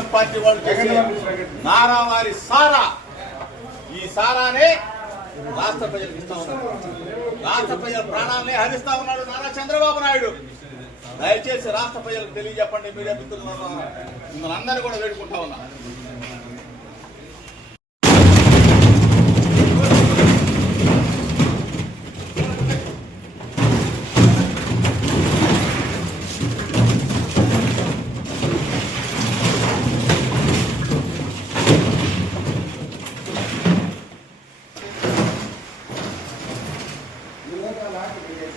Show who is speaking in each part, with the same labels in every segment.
Speaker 1: Telugu Desam party వాళ్ళు చేసే నారావారి సారా. ఈ సారానే రాష్ట్ర ప్రజలకు ఇస్తా ఉన్నారు. రాష్ట్ర ప్రజల ప్రాణాలనే హరిస్తా ఉన్నాడు నారా చంద్రబాబు నాయుడు. దయచేసి రాష్ట్ర ప్రజలకు తెలియజెప్పండి మీడియా మిత్రులు మిమ్మల్ని అందరినీ కూడా వేడుకుంటా ఉన్నా. lá que ele é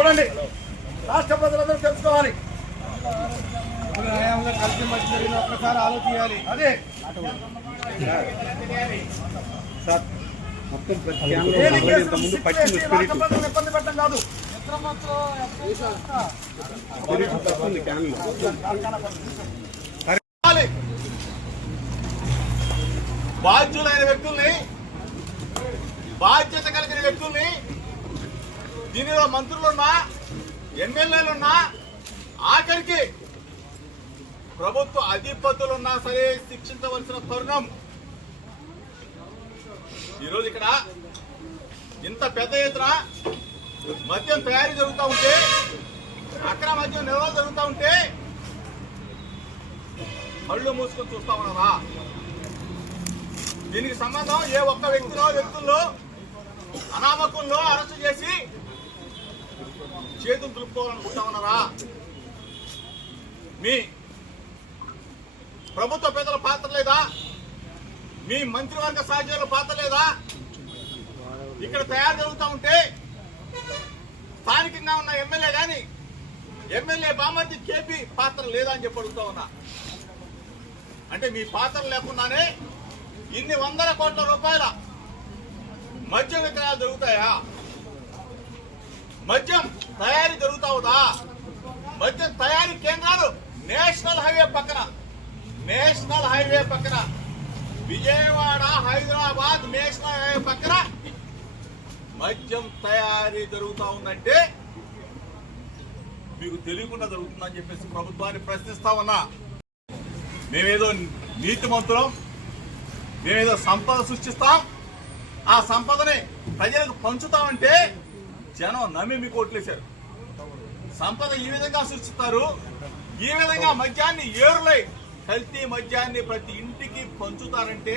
Speaker 1: చూడండి. రాష్ట్ర ప్రజలందరూ తెలుసుకోవాలి.
Speaker 2: కలిసి మధ్య జరిగిన ఒక్కసారి ఆలోచించాలి
Speaker 1: అదే
Speaker 2: మొత్తం ముందు పట్టింది స్పిరిట్.
Speaker 1: ఇబ్బంది పెట్టడం కాదు.
Speaker 2: స్పిరిట్ తప్పింది క్యాన్లో
Speaker 1: కావాలి. బాధ్యులైన వ్యక్తుల్ని బాధ్యత కలిగిన వ్యక్తుల్ని దీనిలో మంత్రులున్నా ఎమ్మెల్యేలున్నా ఆఖరికి ప్రభుత్వ అధిపతులున్నా సరే శిక్షించవలసిన తరుణం. ఈరోజు ఇక్కడ ఇంత పెద్ద ఎత్తున మద్యం తయారీ జరుగుతూ ఉంటే అక్రమ మద్యం నిల్వ జరుగుతూ ఉంటే కళ్ళు మూసుకొని చూస్తా ఉన్నారా దీనికి సంబంధం ఏ ఒక్క వ్యక్తిలో వ్యక్తుల్లో అనామకుల్లో అరెస్టు చేసి చేతులు దులుపుకోవాలనుకుంటామన్నారా మీ ప్రభుత్వ పెద్దల పాత్ర లేదా? మీ మంత్రివర్గ సహచరుల పాత్ర లేదా? ఇక్కడ తయారు జరుగుతూ ఉంటే స్థానికంగా ఉన్న ఎమ్మెల్యే కానీ ఎమ్మెల్యే బామర్ది కేపీ పాత్ర లేదా అని చెప్పి అడుగుతా ఉన్నా. అంటే మీ పాత్ర లేకుండానే ఇన్ని వందల కోట్ల రూపాయల మద్య విక్రయాలు జరుగుతాయా? మద్యం తయారీ జరుగుతా ఉందా? మద్యం తయారీ కేంద్రాలు నేషనల్ హైవే పక్కన. నేషనల్ హైవే పక్కన. విజయవాడ హైదరాబాద్ నేషనల్ హైవే పక్కన మద్యం తయారీ జరుగుతూ ఉందంటే మీకు తెలియకుండా జరుగుతుందని చెప్పేసి ప్రభుత్వాన్ని ప్రశ్నిస్తా ఉన్నా. మేమేదో నీతిమంతులం మేమేదో సంపద సృష్టిస్తాం. ఆ సంపదని ప్రజలకు పంచుతామంటే జనం నమ్మి మీకు ఓట్లేశారు. సంపద ఈ విధంగా సృష్టిస్తారు ఈ విధంగా మద్యాన్ని ఏరులై కల్తీ మద్యాన్ని ప్రతి ఇంటికి పంచుతారంటే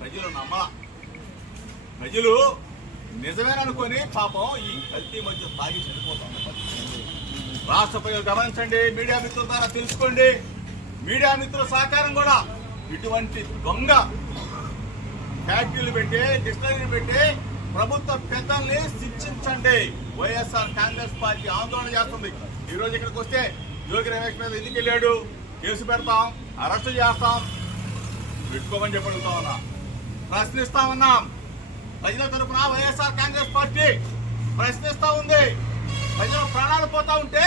Speaker 1: ప్రజలు నమ్మల. ప్రజలు నిజమేననుకొని పాపం ఈ కల్తీ మధ్య తాగి చనిపోతాం రాష్ట్ర ప్రజలు గమనించండి మీడియా మిత్రుల ద్వారా తెలుసుకోండి. మీడియా మిత్రుల సహకారం కూడా ఇటువంటి దొంగ ఫ్యాక్టరీలు పెట్టి డిస్టరీలు పెట్టి ప్రభుత్వ పెద్దల్ని శిక్షించండి. వైఎస్ఆర్ కాంగ్రెస్ పార్టీ ఆందోళన చేస్తుంది. ఈ రోజు ఇక్కడికి వస్తే యోగి రమేష్ మీద ఎందుకు వెళ్ళాడు? కేసు పెడతాం అరెస్ట్ చేస్తాం. పెట్టుకోమని చెప్పగలుగుతా ఉన్నా. ప్రశ్నిస్తా ఉన్నాం. ప్రజల తరపున వైఎస్ఆర్ కాంగ్రెస్ పార్టీ ప్రశ్నిస్తా ఉంది. ప్రజల ప్రాణాలు పోతా ఉంటే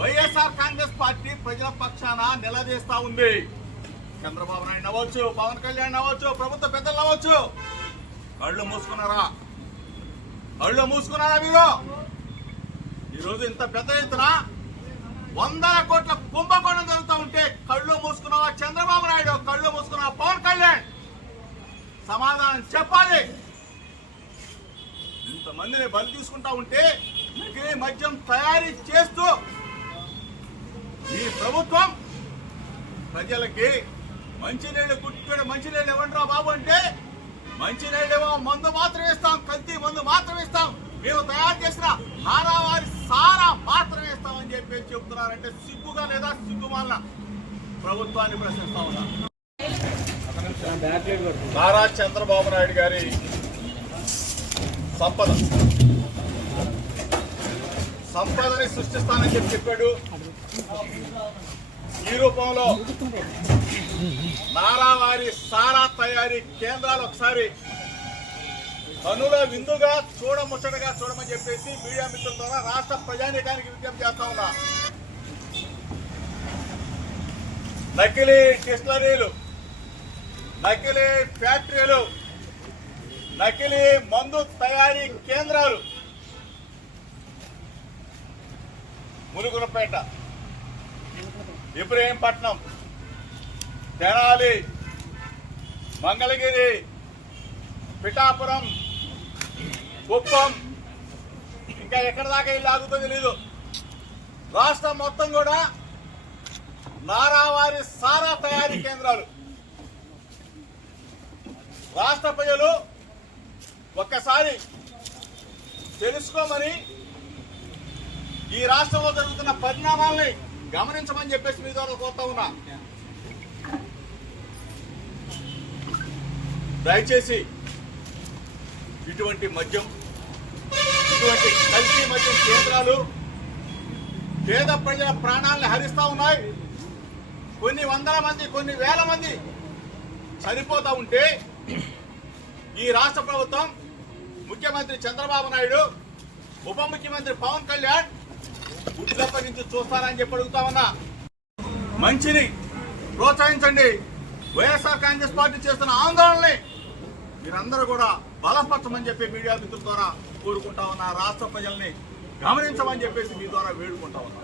Speaker 1: వైఎస్ఆర్ కాంగ్రెస్ పార్టీ ప్రజల పక్షాన నిలదీస్తా ఉంది. చంద్రబాబు నాయుడు అవ్వచ్చు పవన్ కళ్యాణ్ అవ్వచ్చు ప్రభుత్వ పెద్దలు అవ్వచ్చు కళ్ళు మూసుకున్నారా? కళ్ళు మూసుకున్నారా మీరు? ఈరోజు ఇంత పెద్ద ఎత్తున వందల కోట్ల కుంభకోణం జరుగుతూ ఉంటే కళ్ళు మూసుకున్నావా చంద్రబాబు నాయుడు? కళ్ళు మూసుకున్నావా పవన్ కళ్యాణ్? సమాధానం చెప్పాలి. ఇంతమందిని బలి తీసుకుంటా ఉంటే నకిలీ మద్యం తయారీ చేస్తూ ఈ ప్రభుత్వం ప్రజలకి మంచినీళ్ళు గుట్టుడు మంచినీళ్ళు ఇవ్వండిరా బాబు అంటే మంచినీళ్ళేమో మందు మాత్రం ఇస్తాం కల్తీ మందు మాత్రం ఇస్తాం. మేము తయారు చేసిన హారావారి సారా మాత్రం ఇస్తామని చెప్పేసి చెప్తున్నారంటే సిగ్గుగా లేదా సిగ్గుమాల ప్రభుత్వాన్ని ప్రశ్నిస్తా ఉన్నా. నారా చంద్రబాబు నాయుడు గారి సంపద. సంపదని సృష్టిస్తానని చెప్పి చెప్పాడు. ఈ రూపంలో నారావారి సారా తయారీ కేంద్రాలు ఒకసారి కనుల విందుగా చూడముచ్చటగా చూడమని చెప్పేసి మీడియా మిత్రుల ద్వారా రాష్ట్ర ప్రజానీకానికి విజ్ఞప్తి చేస్తా ఉన్నా. నకిలీ డిస్టరీలు నకిలీ ఫ్యాక్టరీలు నకిలీ మందు తయారీ కేంద్రాలు ములుగులపేట ఇబ్రహీంపట్నం తెనాలి మంగళగిరి పిఠాపురం కుప్పం. ఇంకా ఎక్కడ దాకా ఇల్లు ఆగుతో తెలీదు. రాష్ట్రం మొత్తం కూడా నారావారి సారా తయారీ కేంద్రాలు. రాష్ట్ర ప్రజలు ఒక్కసారి తెలుసుకోమని ఈ రాష్ట్రంలో జరుగుతున్న పరిణామాల్ని గమనించమని చెప్పేసి మీ ద్వారా కోరుతా ఉన్నా. దయచేసి ఇటువంటి మద్యం ఇటువంటి కల్తీ మద్యం కేంద్రాలు పేద ప్రజల ప్రాణాలను హరిస్తూ ఉన్నాయి. కొన్ని వందల మంది కొన్ని వేల మంది చనిపోతూ ఉంటే ఈ రాష్ట్ర ప్రభుత్వం ముఖ్యమంత్రి చంద్రబాబు నాయుడు ఉప ముఖ్యమంత్రి పవన్ కళ్యాణ్ చూస్తారని చెప్పి అడుగుతా ఉన్నా. మంచిని ప్రోత్సహించండి. వైఎస్ఆర్ కాంగ్రెస్ పార్టీ చేస్తున్న ఆందోళనని మీరందరూ కూడా బలపరచమని చెప్పి మీడియా మిత్రుల ద్వారా కోరుకుంటా ఉన్నా. రాష్ట్ర ప్రజల్ని గమనించమని చెప్పేసి మీ ద్వారా వేడుకుంటా ఉన్నా.